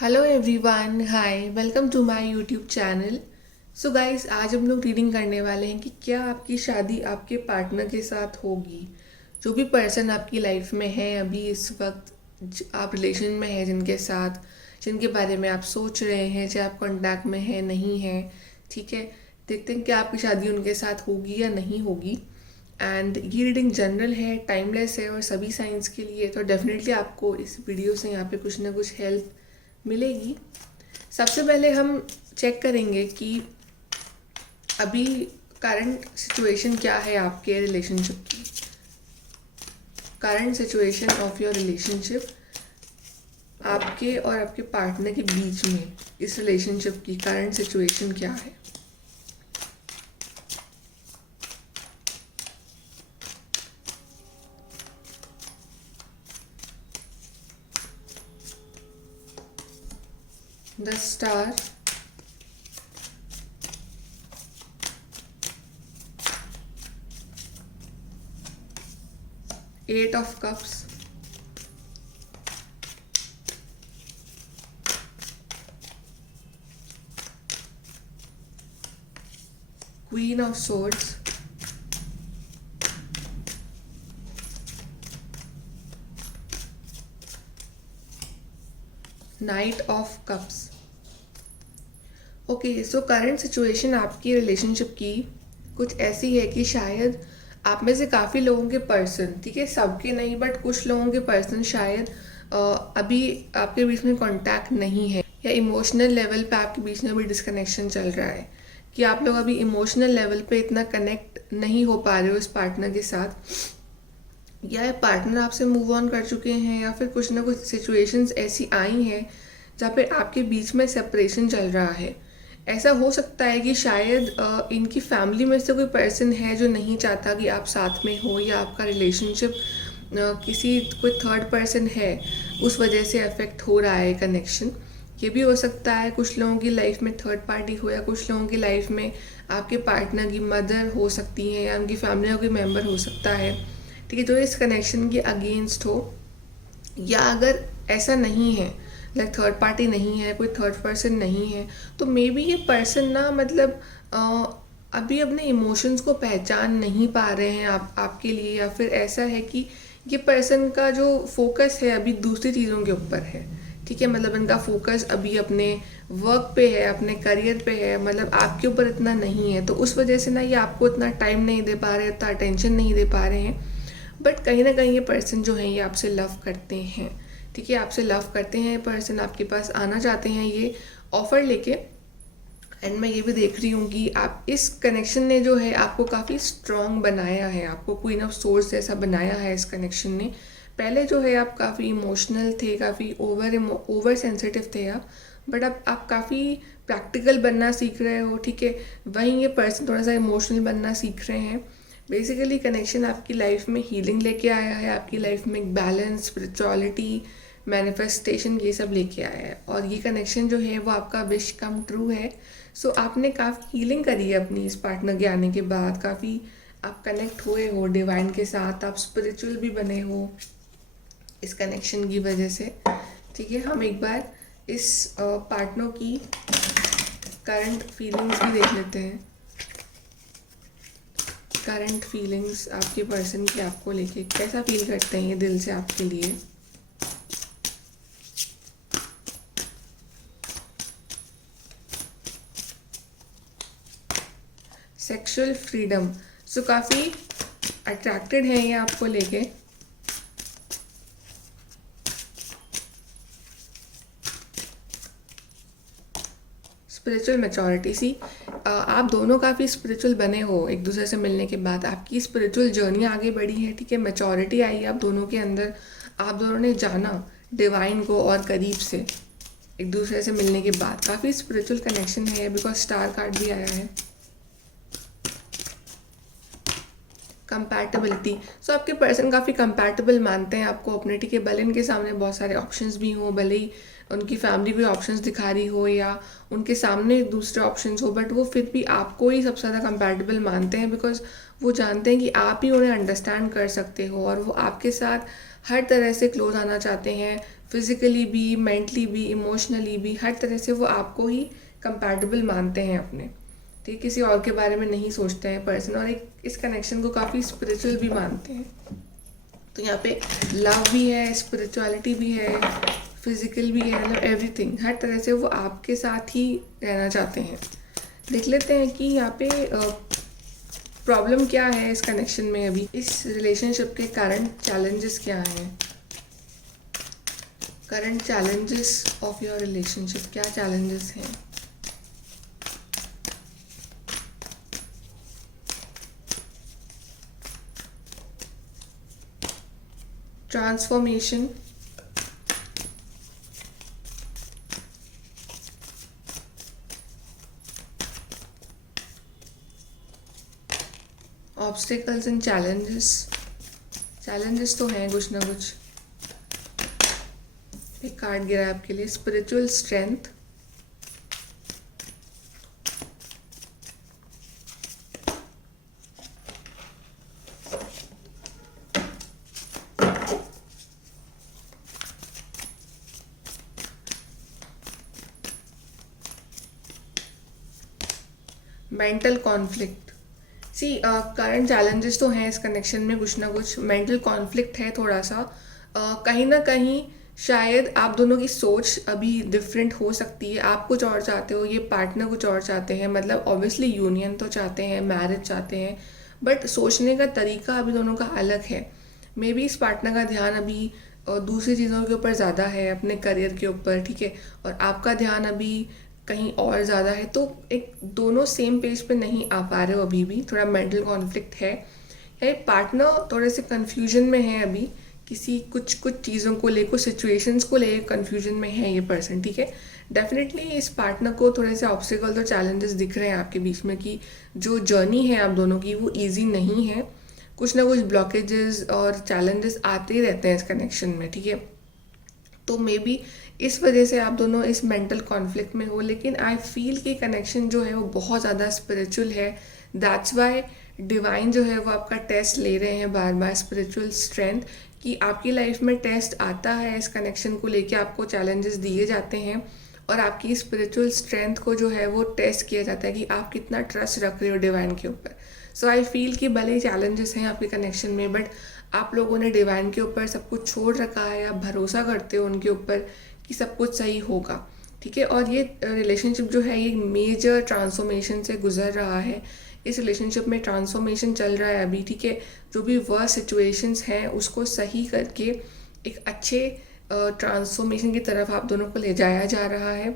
Hello everyone, hi, welcome to my YouTube channel. So guys, आज हम लोग reading करने वाले हैं कि क्या आपकी शादी आपके पार्टनर के साथ होगी। जो भी पर्सन आपकी लाइफ में है अभी इस वक्त, आप रिलेशन में है जिनके साथ, जिनके बारे में आप सोच रहे हैं, चाहे आप कॉन्टैक्ट में है नहीं है, ठीक है। देखते हैं कि आपकी शादी उनके साथ होगी या नहीं होगी। एंड ये रीडिंग जनरल है, टाइमलेस है और सभी साइंस के लिए, तो डेफिनेटली आपको इस वीडियो से यहाँ पे कुछ ना कुछ हेल्प मिलेगी। सबसे पहले हम चेक करेंगे कि अभी करंट सिचुएशन क्या है आपके रिलेशनशिप की। Current situation of your relationship, आपके और आपके पार्टनर के बीच में इस रिलेशनशिप की करंट सिचुएशन क्या है। The star, eight of cups, queen of swords, knight of cups. Okay, so current situation आपकी रिलेशनशिप की कुछ ऐसी है कि शायद आप में से काफ़ी लोगों के पर्सन, ठीक है, सबके नहीं बट कुछ लोगों के पर्सन शायद अभी आपके बीच में कांटेक्ट नहीं है, या इमोशनल लेवल पे आपके बीच में अभी डिस्कनेक्शन चल रहा है कि आप लोग अभी इमोशनल लेवल पे इतना कनेक्ट नहीं हो पा रहे हो इस पार्टनर के साथ, या पार्टनर आपसे मूव ऑन कर चुके हैं, या फिर कुछ ना कुछ सिचुएशंस ऐसी आई हैं जहाँ पे आपके बीच में सेपरेशन चल रहा है। ऐसा हो सकता है कि शायद इनकी फैमिली में से कोई पर्सन है जो नहीं चाहता कि आप साथ में हो, या आपका रिलेशनशिप किसी कोई थर्ड पर्सन है उस वजह से अफेक्ट हो रहा है कनेक्शन। ये भी हो सकता है कुछ लोगों की लाइफ में थर्ड पार्टी हो, या कुछ लोगों की लाइफ में आपके पार्टनर की मदर हो सकती हैं, या उनकी फैमिली का कोई मेम्बर हो सकता है, ठीक है, जो इस कनेक्शन के अगेंस्ट हो। या अगर ऐसा नहीं है, लाइक थर्ड पार्टी नहीं है, कोई थर्ड पर्सन नहीं है, तो मे बी ये पर्सन ना मतलब अभी अपने इमोशंस को पहचान नहीं पा रहे हैं आपके लिए, या फिर ऐसा है कि ये पर्सन का जो फोकस है अभी दूसरी चीज़ों के ऊपर है, ठीक है। मतलब इनका फोकस अभी अपने वर्क पे है, अपने करियर पे है, मतलब आपके ऊपर इतना नहीं है, तो उस वजह से ना ये आपको इतना टाइम नहीं दे पा रहे, इतना अटेंशन नहीं दे पा रहे हैं। बट कहीं ना कहीं ये पर्सन जो है ये आपसे लव करते हैं, ठीक है, आपसे लव करते हैं, पर्सन आपके पास आना चाहते हैं ये ऑफ़र लेके। एंड मैं ये भी देख रही हूँ कि आप इस कनेक्शन ने जो है आपको काफ़ी स्ट्रॉन्ग बनाया है, आपको क्वीन ऑफ सोर्स जैसा बनाया है इस कनेक्शन ने। पहले जो है आप काफ़ी इमोशनल थे, काफ़ी ओवर सेंसिटिव थे आप, बट अब आप काफ़ी प्रैक्टिकल बनना सीख रहे हो, ठीक है। वहीं ये पर्सन थोड़ा सा इमोशनल बनना सीख रहे हैं। बेसिकली कनेक्शन आपकी लाइफ में हीलिंग लेके आया है, आपकी लाइफ में एक बैलेंस, स्पिरिचुअलिटी, मैनिफेस्टेशन, ये सब लेके आया है। और ये कनेक्शन जो है वो आपका विश कम ट्रू है। सो आपने काफ़ी हीलिंग करी है अपनी इस पार्टनर के आने के बाद, काफ़ी आप कनेक्ट हुए हो डिवाइन के साथ, आप स्पिरिचुअल भी बने हो इस कनेक्शन की वजह से, ठीक है। हम एक बार इस पार्टनर की करंट फीलिंग्स भी देख लेते हैं। करंट फीलिंग्स आपके पर्सन की आपको लेके कैसा फील करते हैं ये दिल से आपके लिए। सेक्सुअल फ्रीडम, सो काफ़ी अट्रैक्टेड हैं ये आपको लेके। स्पिरिचुअल मैच्योरिटी, सी आप दोनों काफ़ी स्पिरिचुअल बने हो एक दूसरे से मिलने के बाद, आपकी स्पिरिचुअल जर्नी आगे बढ़ी है, ठीक है। मैच्योरिटी आई है आप दोनों के अंदर, आप दोनों ने जाना डिवाइन को और करीब से एक दूसरे से मिलने के बाद। काफ़ी स्पिरिचुअल कनेक्शन है बिकॉज स्टार कार्ड भी आया है। कंपैटिबिलिटी, सो आपके पर्सन काफ़ी कंपैटिबल मानते हैं आपको अपने, ठीक है। भले इनके सामने बहुत सारे ऑप्शंस भी हों, भले ही उनकी फैमिली कोई ऑप्शंस दिखा रही हो या उनके सामने दूसरे ऑप्शंस हो, बट वो फिर भी आपको ही सबसे ज़्यादा कंपैटिबल मानते हैं बिकॉज वो जानते हैं कि आप ही उन्हें अंडरस्टैंड कर सकते हो, और वो आपके साथ हर तरह से क्लोज आना चाहते हैं, फिज़िकली भी, मेंटली भी, इमोशनली भी, हर तरह से वो आपको ही कंपैटिबल मानते हैं अपने, ठीक है, किसी और के बारे में नहीं सोचते हैं पर्सन, और एक इस कनेक्शन को काफ़ी स्पिरिचुअल भी मानते हैं। तो यहाँ पे लव भी है, स्पिरिचुअलिटी भी है, फिजिकल भी है, मतलब एवरीथिंग, हर तरह से वो आपके साथ ही रहना चाहते हैं। देख लेते हैं कि यहाँ पे प्रॉब्लम क्या है इस कनेक्शन में, अभी इस रिलेशनशिप के कारण चैलेंजेस क्या हैं, current challenges of your relationship, क्या चैलेंजेस हैं। Transformation, obstacles and challenges, challenges तो हैं कुछ ना कुछ। एक कार्ड गिरा है आपके लिए, स्पिरिचुअल स्ट्रेंथ, मेंटल कॉन्फ्लिक्ट। सी करंट चैलेंजेस तो हैं इस कनेक्शन में कुछ ना कुछ, मेंटल कॉन्फ्लिक्ट है थोड़ा सा, कहीं ना कहीं शायद आप दोनों की सोच अभी डिफरेंट हो सकती है, आप कुछ और चाहते हो, ये पार्टनर कुछ और चाहते हैं, मतलब ऑब्वियसली यूनियन तो चाहते हैं, मैरिज चाहते हैं, बट सोचने का तरीका अभी दोनों का अलग है। मे बी इस पार्टनर का ध्यान अभी दूसरी चीज़ों के ऊपर ज़्यादा है, अपने करियर के ऊपर, ठीक है, और आपका ध्यान अभी कहीं और ज़्यादा है, तो एक दोनों सेम पेज पे नहीं आ पा रहे हो, अभी भी थोड़ा मेंटल कॉन्फ्लिक्ट है, या पार्टनर थोड़े से कन्फ्यूजन में है अभी, किसी कुछ चीज़ों को लेकर, कुछ सिचुएशंस को लेकर कन्फ्यूजन में है ये पर्सन, ठीक है। डेफिनेटली इस पार्टनर को थोड़े से ऑब्स्टिकल्स और चैलेंजेस दिख रहे हैं आपके बीच में, कि जो जर्नी है आप दोनों की वो ईजी नहीं है, कुछ ना कुछ ब्लॉकेजेस और चैलेंजेस आते ही रहते हैं इस कनेक्शन में, ठीक है। तो मे बी इस वजह से आप दोनों इस मेंटल कॉन्फ्लिक्ट में हो, लेकिन आई फील कि कनेक्शन जो है वो बहुत ज़्यादा स्पिरिचुअल है, दैट्स वाई डिवाइन जो है वो आपका टेस्ट ले रहे हैं बार बार, स्पिरिचुअल स्ट्रेंथ, कि आपकी लाइफ में टेस्ट आता है, इस कनेक्शन को लेके आपको चैलेंजेस दिए जाते हैं, और आपकी स्पिरिचुअल स्ट्रेंथ को जो है वो टेस्ट किया जाता है कि आप कितना ट्रस्ट रख रहे हो डिवाइन के ऊपर। सो आई फील कि भले ही चैलेंजेस हैं आपके कनेक्शन में, बट आप लोगों ने डिवाइन के ऊपर सब कुछ छोड़ रखा है, आप भरोसा करते हो उनके ऊपर कि सब कुछ सही होगा, ठीक है। और ये रिलेशनशिप जो है ये मेजर ट्रांसफॉर्मेशन से गुजर रहा है, इस रिलेशनशिप में ट्रांसफॉर्मेशन चल रहा है अभी, ठीक है। जो भी वर्स्ट सिचुएशंस हैं उसको सही करके एक अच्छे ट्रांसफॉर्मेशन की तरफ आप दोनों को ले जाया जा रहा है।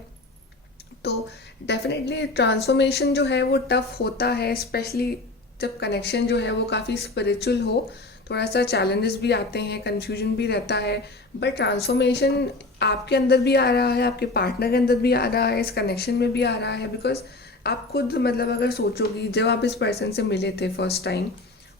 तो डेफिनेटली ट्रांसफॉर्मेशन जो है वो टफ होता है, स्पेशली जब कनेक्शन जो है वो काफ़ी स्पिरिचुअल हो, थोड़ा सा चैलेंजेस भी आते हैं, कन्फ्यूजन भी रहता है, बट ट्रांसफॉर्मेशन आपके अंदर भी आ रहा है, आपके पार्टनर के अंदर भी आ रहा है, इस कनेक्शन में भी आ रहा है, बिकॉज आप खुद मतलब अगर सोचोगी, जब आप इस पर्सन से मिले थे फर्स्ट टाइम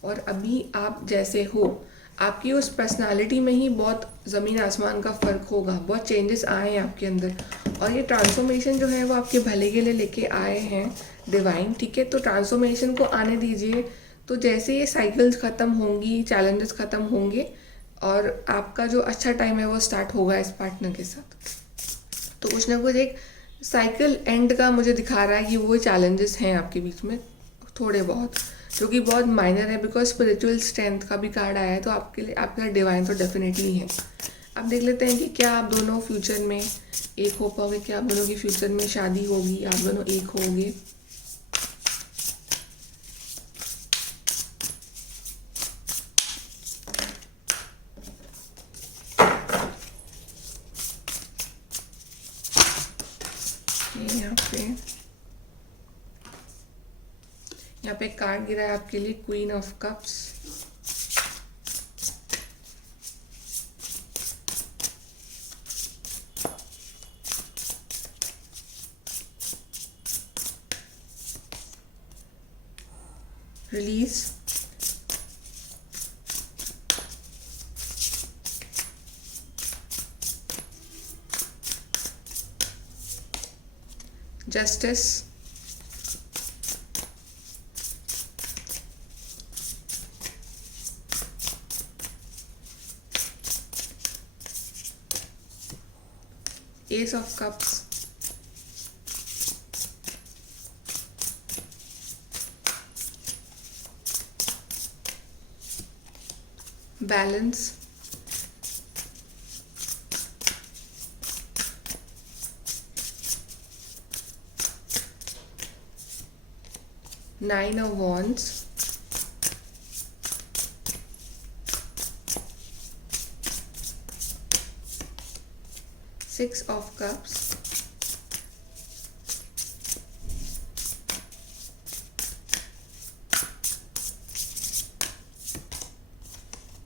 और अभी आप जैसे हो, आपकी उस पर्सनालिटी में ही बहुत ज़मीन आसमान का फ़र्क होगा, बहुत चेंजेस आए हैं आपके अंदर, और ये ट्रांसफॉर्मेशन जो है वो आपके भले के लिए लेके आए हैं डिवाइन, ठीक है। तो ट्रांसफॉर्मेशन को आने दीजिए, तो जैसे ये साइकिल्स ख़त्म होंगी, चैलेंजेस ख़त्म होंगे, और आपका जो अच्छा टाइम है वो स्टार्ट होगा इस पार्टनर के साथ। तो कुछ ना कुछ एक साइकिल एंड का मुझे दिखा रहा है कि वो चैलेंजेस हैं आपके बीच में थोड़े बहुत, जो कि बहुत माइनर है, बिकॉज स्पिरिचुअल स्ट्रेंथ का भी कार्ड आया है, तो आपके लिए आपका डिवाइन तो डेफिनेटली है। अब देख लेते हैं कि क्या आप दोनों फ्यूचर में एक हो पाओगे, क्या आप दोनों की फ्यूचर में शादी होगी, आप दोनों एक होगे। यहाँ पे कार्ड गिरा है आपके लिए, queen of cups, release, justice, S of cups, balance, nine of wands, six of cups,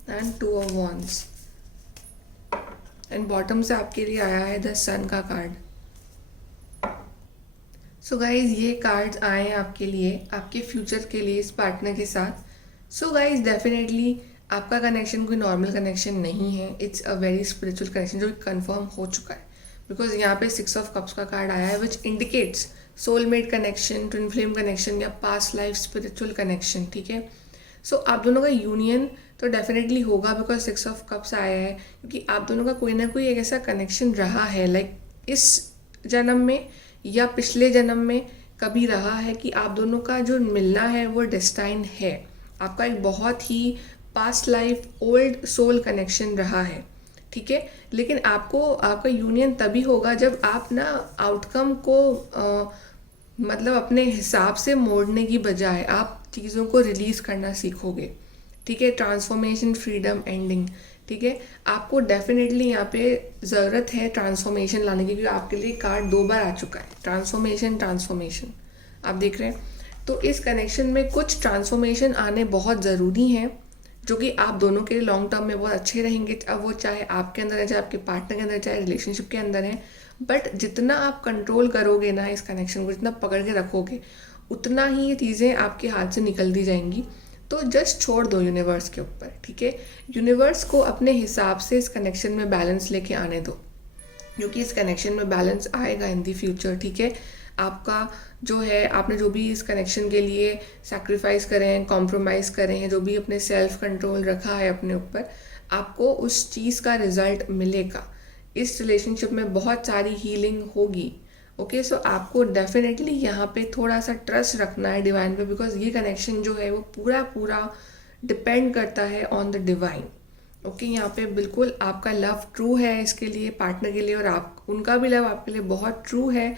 and two of wands. And bottom से आपके लिए आया है द सन का कार्ड। सो गाइज ये कार्ड्स आए हैं आपके लिए, आपके फ्यूचर के लिए इस पार्टनर के साथ। सो गाइज डेफिनेटली आपका कनेक्शन कोई नॉर्मल कनेक्शन नहीं है, it's a very spiritual connection जो कंफर्म हो चुका है। बिकॉज यहाँ पे सिक्स ऑफ कप्स का कार्ड आया है which indicates soulmate connection, twin flame connection या पास्ट लाइफ स्पिरिचुअल कनेक्शन। ठीक है, सो आप दोनों का यूनियन तो डेफिनेटली होगा बिकॉज सिक्स ऑफ कप्स आया है, क्योंकि आप दोनों का कोई ना कोई एक ऐसा कनेक्शन रहा है, लाइक इस जन्म में या पिछले जन्म में कभी रहा है कि आप दोनों का जो मिलना है वो डेस्टाइन है। आपका एक बहुत ही past life old soul connection रहा है। ठीक है, लेकिन आपका यूनियन तभी होगा जब आप ना आउटकम को मतलब अपने हिसाब से मोड़ने की बजाय आप चीज़ों को रिलीज़ करना सीखोगे। ठीक है, ट्रांसफॉर्मेशन, फ्रीडम, एंडिंग। ठीक है, आपको डेफिनेटली यहाँ पे ज़रूरत है ट्रांसफॉर्मेशन लाने की, क्योंकि आपके लिए कार्ड 2 बार आ चुका है, ट्रांसफॉर्मेशन आप देख रहे हैं। तो इस कनेक्शन में कुछ ट्रांसफॉर्मेशन आने बहुत ज़रूरी हैं जो कि आप दोनों के लिए लॉन्ग टर्म में बहुत अच्छे रहेंगे। अब वो चाहे आपके अंदर है, चाहे आपके पार्टनर के अंदर, चाहे रिलेशनशिप के अंदर है। बट जितना आप कंट्रोल करोगे ना इस कनेक्शन को, जितना पकड़ के रखोगे, उतना ही ये चीज़ें आपके हाथ से निकलती जाएंगी। तो जस्ट छोड़ दो यूनिवर्स के ऊपर। ठीक है, यूनिवर्स को अपने हिसाब से इस कनेक्शन में बैलेंस लेके आने दो, क्योंकि इस कनेक्शन में बैलेंस आएगा इन दी फ्यूचर। ठीक है, आपका जो है, आपने जो भी इस कनेक्शन के लिए सैक्रिफाइस करे हैं, कॉम्प्रोमाइज़ करे हैं, जो भी अपने सेल्फ कंट्रोल रखा है अपने ऊपर, आपको उस चीज़ का रिजल्ट मिलेगा। इस रिलेशनशिप में बहुत सारी हीलिंग होगी। ओके, सो आपको डेफिनेटली यहाँ पे थोड़ा सा ट्रस्ट रखना है डिवाइन पे, बिकॉज ये कनेक्शन जो है वो पूरा डिपेंड करता है ऑन द डिवाइन। ओके, यहाँ पे बिल्कुल आपका लव ट्रू है इसके लिए, पार्टनर के लिए, और आप उनका भी लव आपके लिए बहुत ट्रू है।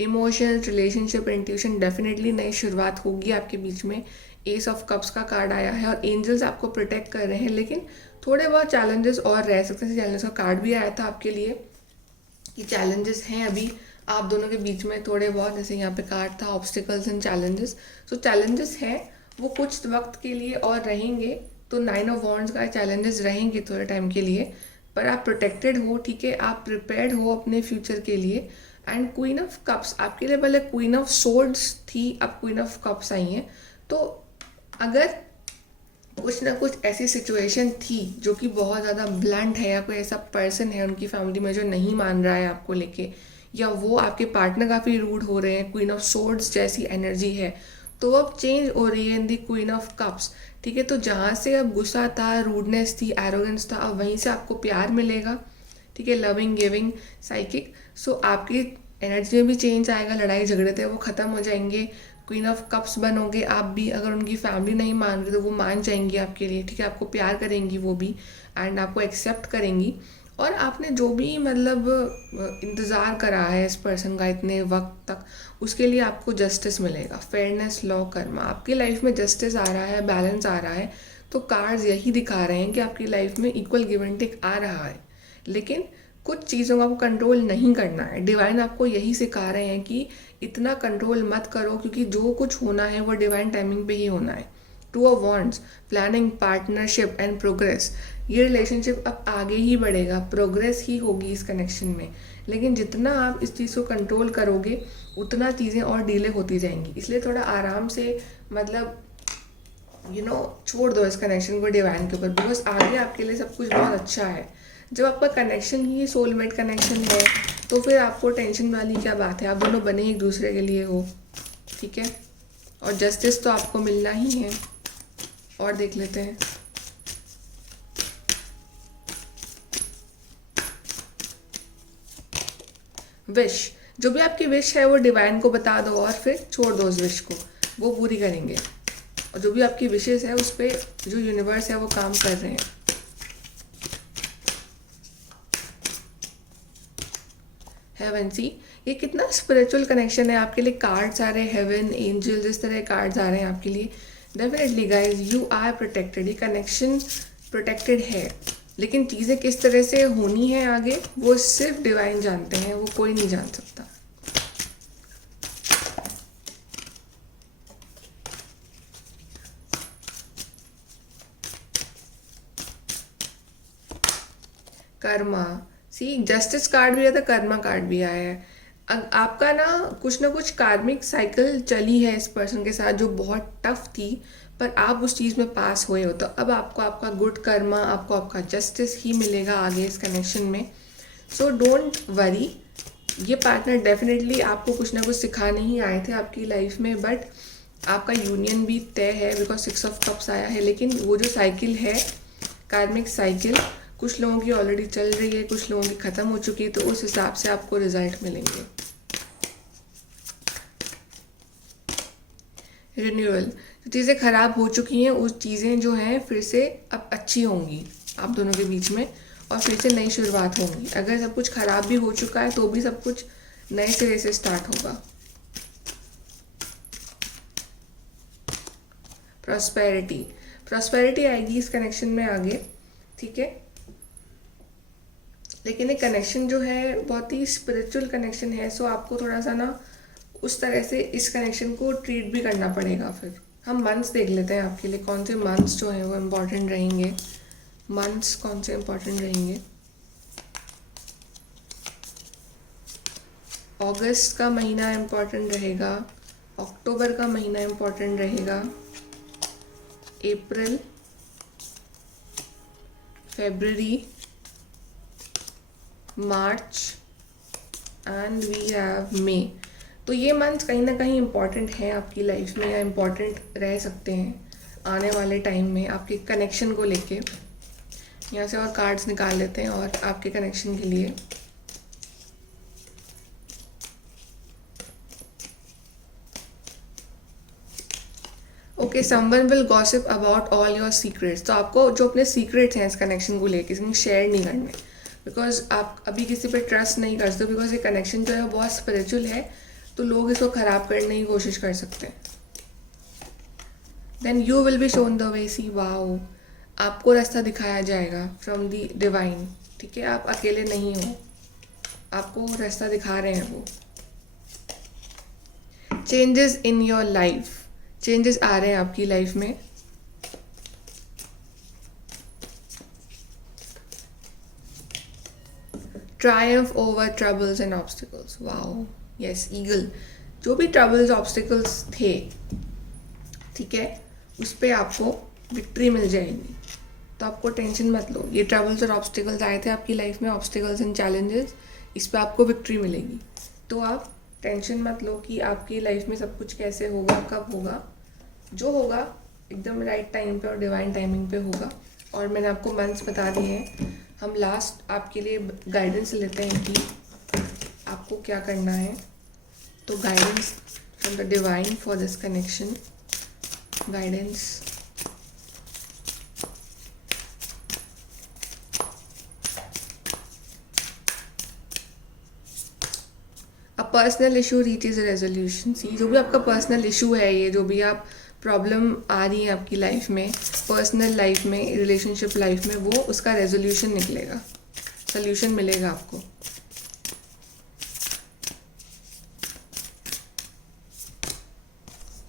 इमोशंस, रिलेशनशिप, इंट्यूशन, डेफिनेटली नई शुरुआत होगी आपके बीच में। एस ऑफ कप्स का कार्ड आया है और एंजल्स आपको प्रोटेक्ट कर रहे हैं, लेकिन थोड़े बहुत चैलेंजेस और रह सकते हैं। चैलेंजेस का कार्ड भी आया था आपके लिए कि चैलेंजेस हैं अभी आप दोनों के बीच में थोड़े बहुत, जैसे यहाँ पे कार्ड था obstacles and challenges. So challenges हैं, वो कुछ वक्त के लिए और रहेंगे। तो 9 ऑफ वॉन्ड्स का चैलेंजेस रहेंगे थोड़े टाइम के लिए, पर आप प्रोटेक्टेड हो। ठीक है, आप प्रिपेयर्ड हो अपने फ्यूचर के लिए। एंड क्वीन ऑफ कप्स आपके लिए पहले क्वीन ऑफ सोर्ड्स थी, अब क्वीन ऑफ कप्स आई हैं। तो अगर कुछ ना कुछ ऐसी सिचुएशन थी जो कि बहुत ज़्यादा ब्लंट है, या कोई ऐसा पर्सन है उनकी फैमिली में जो नहीं मान रहा है आपको लेके, या वो आपके पार्टनर काफ़ी रूड हो रहे हैं, क्वीन ऑफ सोर्ड्स जैसी एनर्जी है, तो अब चेंज हो रही है इन दी क्वीन ऑफ कप्स। ठीक है, तो जहाँ से अब गुस्सा था, रूडनेस थी, एरोगेंस था, अब वहीं से आपको प्यार मिलेगा। ठीक है, लविंग, गिविंग, साइकिक। सो आपकी एनर्जी में भी चेंज आएगा, लड़ाई झगड़े थे वो ख़त्म हो जाएंगे, क्वीन ऑफ कप्स बनोगे आप भी। अगर उनकी फैमिली नहीं मान रही तो वो मान जाएंगी आपके लिए। ठीक है, आपको प्यार करेंगी वो भी, एंड आपको एक्सेप्ट करेंगी। और आपने जो भी मतलब इंतज़ार करा है इस पर्सन का इतने वक्त तक, उसके लिए आपको जस्टिस मिलेगा। फेयरनेस, लॉ, कर्मा, आपकी लाइफ में जस्टिस आ रहा है, बैलेंस आ रहा है। तो कार्ड्स यही दिखा रहे हैं कि आपकी लाइफ में इक्वल गिव एंड टेक आ रहा है, लेकिन कुछ चीज़ों का आपको कंट्रोल नहीं करना है। डिवाइन आपको यही सिखा रहे हैं कि इतना कंट्रोल मत करो, क्योंकि जो कुछ होना है वो डिवाइन टाइमिंग पे ही होना है। 2 of wands, planning, partnership and progress. ये रिलेशनशिप अब आगे ही बढ़ेगा, प्रोग्रेस ही होगी इस कनेक्शन में। लेकिन जितना आप इस चीज़ को कंट्रोल करोगे उतना चीज़ें और डिले होती जाएंगी। इसलिए थोड़ा आराम से मतलब छोड़ दो इस कनेक्शन को डिवाइन के ऊपर, बिकॉज आगे आपके लिए सब कुछ बहुत अच्छा है। जब आपका कनेक्शन ही सोलमेट कनेक्शन है तो फिर आपको टेंशन वाली क्या बात है, आप दोनों बने एक दूसरे के लिए हो। ठीक है, और जस्टिस तो आपको मिलना ही है। और देख लेते हैं। विश, जो भी आपकी विश है वो डिवाइन को बता दो और फिर छोड़ दो उस विश को, वो पूरी करेंगे। और जो भी आपकी विशेस है उस पर जो यूनिवर्स है वो काम कर रहे हैं। हेवन, सी ये कितना स्पिरिचुअल कनेक्शन है आपके लिए। कार्ड्स आ रहे हैं, हेवन, एंजल्स, इस तरह कार्ड्स आ रहे हैं आपके लिए। Definitely guys you are protected, ये कनेक्शन प्रोटेक्टेड है। लेकिन चीज़ें किस तरह से होनी है आगे वो सिर्फ डिवाइन जानते हैं, वो कोई नहीं जान सकता। कर्मा, सी जस्टिस कार्ड भी आया था, कर्मा कार्ड भी आया है। आपका ना कुछ कार्मिक साइकिल चली है इस पर्सन के साथ जो बहुत टफ थी, पर आप उस चीज़ में पास हुए हो, तो अब आपको आपका गुड कर्मा, आपको आपका जस्टिस ही मिलेगा आगे इस कनेक्शन में। सो डोंट वरी, ये पार्टनर डेफिनेटली आपको कुछ ना कुछ सिखाने ही आए थे आपकी लाइफ में, बट आपका यूनियन भी तय है बिकॉज 6 ऑफ कप्स आया है। लेकिन वो जो साइकिल है, कार्मिक साइकिल, कुछ लोगों की ऑलरेडी चल रही है, कुछ लोगों की ख़त्म हो चुकी है, तो उस हिसाब से आपको रिजल्ट मिलेंगे। रिन्यूअल, जो चीज़ें ख़राब हो चुकी हैं उस चीज़ें जो हैं फिर से अब अच्छी होंगी आप दोनों के बीच में, और फिर से नई शुरुआत होंगी। अगर सब कुछ ख़राब भी हो चुका है तो भी सब कुछ नए सिरे से स्टार्ट होगा। प्रॉस्पेरिटी, प्रॉस्पेरिटी आएगी इस कनेक्शन में आगे, ठीक है। लेकिन ये कनेक्शन जो है बहुत ही स्पिरिचुअल कनेक्शन है, सो आपको थोड़ा सा ना उस तरह से इस कनेक्शन को ट्रीट भी करना पड़ेगा। फिर हम मंथ्स देख लेते हैं आपके लिए, कौन से मंथ्स जो हैं वो इम्पॉर्टेंट रहेंगे। मंथ्स कौन से इम्पॉर्टेंट रहेंगे? अगस्त का महीना इम्पॉर्टेंट रहेगा, अक्टूबर का महीना इम्पॉर्टेंट रहेगा, अप्रैल, फरवरी, मार्च एंड वी हैव मई। तो ये मंथ कहीं ना कहीं इम्पॉर्टेंट हैं आपकी लाइफ में, या इम्पॉर्टेंट रह सकते हैं आने वाले टाइम में आपके कनेक्शन को लेके। यहाँ से और कार्ड्स निकाल लेते हैं और आपके कनेक्शन के लिए। Okay, someone will gossip about all your secrets. तो आपको जो अपने सीक्रेट्स हैं इस कनेक्शन को लेके शेयर नहीं करने, बिकॉज आप अभी किसी पे ट्रस्ट नहीं कर सकते, बिकॉज ये कनेक्शन जो है वो बहुत स्पिरिचुअल है, तो लोग इसको ख़राब करने की कोशिश कर सकते हैं। Then you will be shown the way, see wow, आपको रास्ता दिखाया जाएगा फ्रॉम द डिवाइन, ठीक है। आप अकेले नहीं हो, आपको रास्ता दिखा रहे हैं वो। Changes in your life, changes आ रहे हैं आपकी लाइफ में। Triumph over troubles and obstacles, wow, yes, eagle. जो भी ट्रबल्स ऑब्स्टिकल्स थे, ठीक है, उस पर आपको विक्ट्री मिल जाएगी, तो आपको टेंशन मत लो। ये ट्रबल्स और ऑब्स्टिकल्स आए थे आपकी लाइफ में, ऑब्स्टिकल्स एंड चैलेंजेस, इस पर आपको विक्ट्री मिलेगी, तो आप टेंशन मत लो कि आपकी लाइफ में सब कुछ कैसे होगा, कब होगा। जो होगा एकदम राइट टाइम पे और डिवाइन टाइमिंग पे होगा। और मैंने आपको मंथ्स बता दिए हैं। हम लास्ट आपके लिए गाइडेंस लेते हैं कि आपको क्या करना है। तो guidance from the divine for this connection, guidance. A personal issue reaches resolution. See, जो भी आपका पर्सनल इशू है, ये जो भी आप प्रॉब्लम आ रही है आपकी लाइफ में, पर्सनल लाइफ में, रिलेशनशिप लाइफ में, वो उसका रेजोल्यूशन निकलेगा, सोल्यूशन मिलेगा आपको।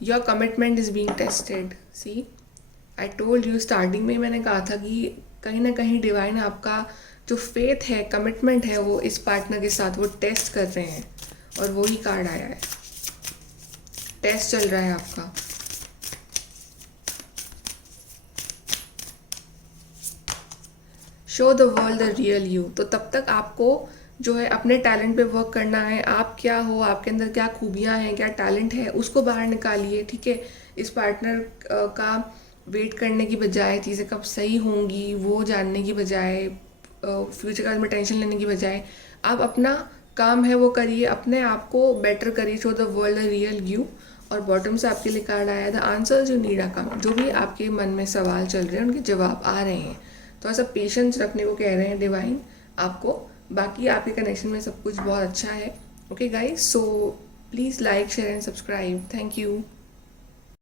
Your commitment is being tested. See, I told you, starting में मैंने कहा था कि कहीं ना कहीं डिवाइन आपका जो फेथ है, कमिटमेंट है, वो इस पार्टनर के साथ वो टेस्ट कर रहे हैं, और वो ही कार्ड आया है। टेस्ट चल रहा है आपका। Show the world the real you. तो तब तक आपको जो है अपने टैलेंट पे वर्क करना है। आप क्या हो, आपके अंदर क्या खूबियाँ हैं, क्या टैलेंट है, उसको बाहर निकालिए, ठीक है। इस पार्टनर का वेट करने की बजाय, चीज़ें कब सही होंगी वो जानने की बजाय, फ्यूचर का में टेंशन लेने की बजाय, आप अपना काम है वो करिए, अपने आप को बेटर करिए, show the world a real you. और बॉटम से आपके लिए कार्ड आया, the answers you need are coming. जो भी आपके मन में सवाल चल रहे हैं उनके जवाब आ रहे हैं। तो ऐसा पेशेंस रखने को कह रहे हैं डिवाइन आपको। बाकी आपके कनेक्शन में सब कुछ बहुत अच्छा है। Okay guys, so please like share and subscribe. Thank you.